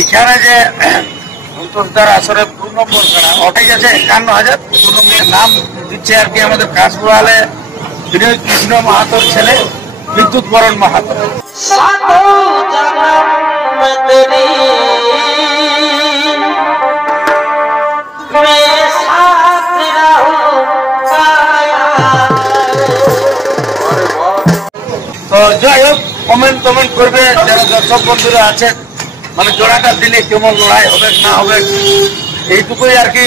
এখানে যে সন্তোষদার আসরে 2 নম্বর কাড়া ওটাই গেছে 51,000। 2 নম্বরের নাম দিচ্ছে আর কি আমাদের কাশবুয়ালে বিনয় কৃষ্ণ মাহাতোর ছেলে বিদ্যুৎ বরণ মাহাতো। তো যাই হোক, কমেন্ট করবে যারা দর্শক বন্ধুরা আছেন, মানে জোড়াটা দিলে কেমন লড়াই হবে না হবে এইটুকুই আর কি।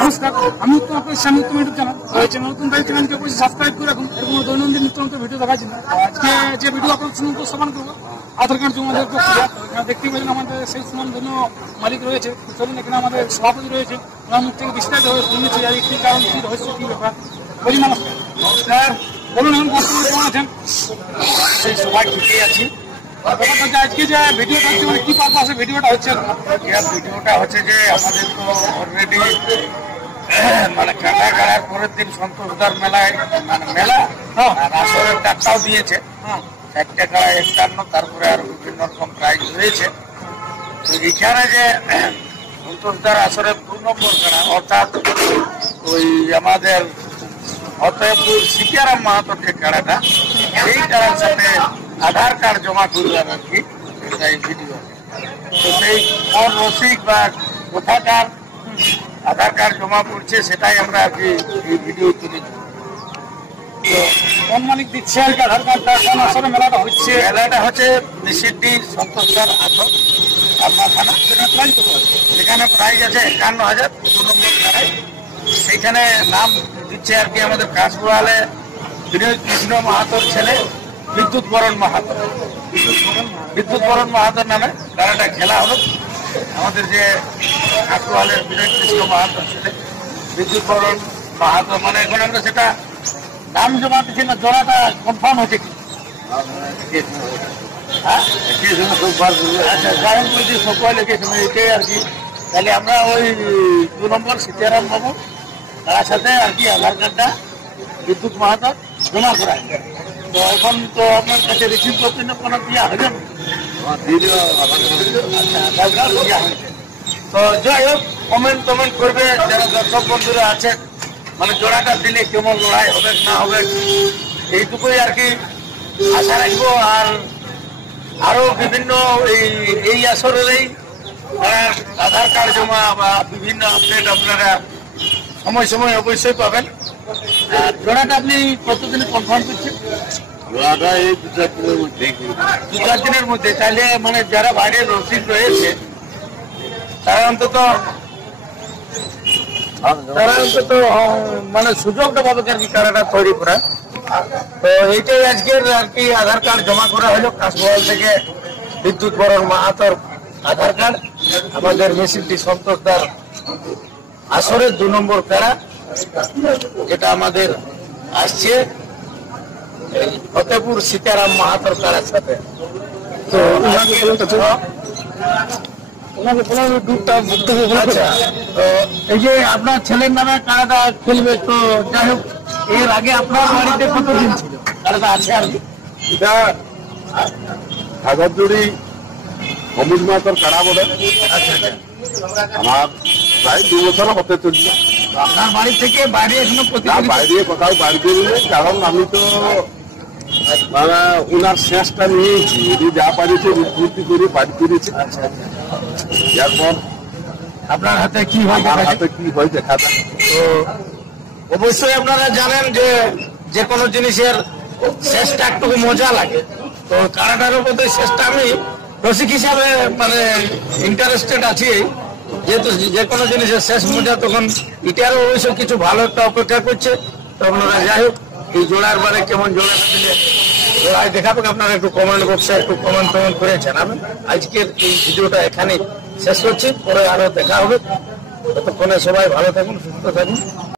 নমস্কার, আমি তো আপনার স্বামী ইউটিউব চ্যানেল নতুন ভাই চ্যানেলকে অবশ্যই সাবস্ক্রাইব করে রাখুন। এরকম দৈনন্দিন নিত্য নতুন ভিডিও দেখার জন্য আজকে যে ভিডিও আপনার শুনুন উপস্থাপন করবো আধার কার্ড জমাদের প্রক্রিয়া। দেখতে পাচ্ছেন আমাদের সেই সুনাম ধন্য মালিক রয়েছে। চলুন, এখানে আমাদের সভাপতি রয়েছে, ওনার মুখ থেকে বিস্তারিত হয়ে শুনেছি আর কি কারণ, কি রহস্য, কি ব্যাপার। বলি নমস্কার। নমস্কার। বলুন, এখন বর্তমানে কেমন আছেন? সেই সবাই ঠিকই আছি। আজকে যে ভিডিওটা হচ্ছে মানে কি পারপাসে ভিডিওটা হচ্ছে? ভিডিওটা হচ্ছে যে আমাদের তো অলরেডি মানে কাটা কাটার পরের দিন সন্তোষদার মেলায় মানে মেলা আর আসরের ডাকটাও দিয়েছে। 4টে কাড়া 51, তারপরে আরো বিভিন্ন রকম প্রাইজ রয়েছে। তো এখানে যে সন্তোষদার আসরের 2 নম্বর কাড়া অর্থাৎ ওই আমাদের ফতেপুর সিকারাম মাহাতোর যে কাড়াটা, সেই কাড়ার সাথে আধার কার্ড জমা করলাম আর কি, এই ভিডিও। তো সেই কোন রসিক বা কোথাকার আধার কার্ড জমা করছে সেটাই আমরা আর কি এই ভিডিও তুলেছি। তো কোন মালিক দিচ্ছে আর কি আধার কার্ডটা? কোন আসরে মেলাটা হচ্ছে? মেলাটা হচ্ছে নিষিদ্ধি সন্তোষদার আসর আপনার থানা। প্রাইজ কত আছে? সেখানে প্রাইজ আছে 51,000। 2 নম্বর কাড়াই সেইখানে নাম দিচ্ছে আর কি আমাদের কাশবুয়ালে বিনয় কৃষ্ণ মাহাতোর ছেলে বিদ্যুৎ বরণ মাহাতো। বিদ্যুৎ বরণ মাহাতোর নামে কাড়াটা খেলা হলো। আমাদের যে কাশবুয়ালের বিনয় কৃষ্ণ মাহাতোর ছেলে বিদ্যুৎ বরণ মাহাতো, মানে এখন আমরা সেটা নাম জমা দিচ্ছি না, জোড়াটা কনফার্ম হচ্ছে কি? হ্যাঁ, আচ্ছা, যাই হোক বলছি সকল লিখেছেন এটাই আর কি। তাহলে আমরা ওই 2 নম্বর সীতারাম বাবু তার সাথে আর কি আধার কার্ডটা বিদ্যুৎ মাহাতো জমা করায়। তো এখন তো আপনার কাছে রিসিভ করতে কোনো দেওয়া হয়ে যাবে? আচ্ছা, আধার কার্ড দেওয়া হয়েছে। তো যাই হোক, কমেন্ট করবে যারা দর্শক বন্ধুরা আছেন, মানে জোড়াটা দিলে কেমন লড়াই হবে না হবে এইটুকুই আর কি আশা রাখবো। আর আরো বিভিন্ন এই আসরেরই আধার কার্ড জমা বা বিভিন্ন আপডেট আপনারা সময় অবশ্যই পাবেন। আর জোড়াটা আপনি কতদিনে কনফার্ম করছেন? জোড়াটা এই 2-4 দিনের মধ্যে। 2-4 দিনের মধ্যে? তাহলে মানে যারা বাইরের রসিদ রয়েছে তারা অন্তত মানে সুযোগটা পাবে আর কি কারাটা তৈরি করা। তো এইটাই আজকের আর কি আধার কার্ড জমা করা হলো কাশবুয়াল থেকে বিদ্যুৎ বরণ মাহাতোর আধার কার্ড। আমাদের মেশিনটি সন্তোষদার আসরের 2 নম্বর কাড়া, যেটা আমাদের আসছে এই ফতেপুর সীতারাম মাহাতোর কাড়ার সাথে। তো আচ্ছা, তো এই যে আপনার ছেলের নামে কাড়াটা খেলবে, তো যাই হোক, এর আগে আপনার বাড়িতে কতদিন ছিল কাড়াটা আছে আর কি? এটা হাজারজুড়ি অমুজ মাহাতোর কাড়া বলে। আচ্ছা আচ্ছা, আমার প্রায় 2 বছর হতে চলছে। আপনার বাড়ি থেকে বাইরে এখনো না, বাইরে কোথাও বাড়ি করিনি, কারণ আমি তো মানে ওনার শেষটা নিয়েছি, উনি যা পারিছে উৎপত্তি করে বাড়ি করেছি। আচ্ছা আচ্ছা, এরপর আপনার হাতে কি হয় আমার দেখা যাক। হাতে কি হয় দেখা যাক। তো অবশ্যই আপনারা জানেন যে যে কোনো জিনিসের শেষটা একটু মজা লাগে। তো কারাটারও মধ্যে শেষটা আমি রসিক হিসাবে মানে ইন্টারেস্টেড আছি, যেহেতু যে কোনো জিনিসের শেষ মজা, তখন এটারও অবশ্য কিছু ভালো একটা অপেক্ষা করছে। তো আপনারা যাই হোক, এই জোড়ার বারে কেমন জোড়া দিলে জোড়ায় দেখাবেন আপনারা একটু কমেন্ট বক্সে একটু কমেন্ট করে জানাবেন। আজকের এই ভিডিওটা এখানেই শেষ করছি, পরে আরো দেখা হবে। ততক্ষণে সবাই ভালো থাকুন, সুস্থ থাকুন।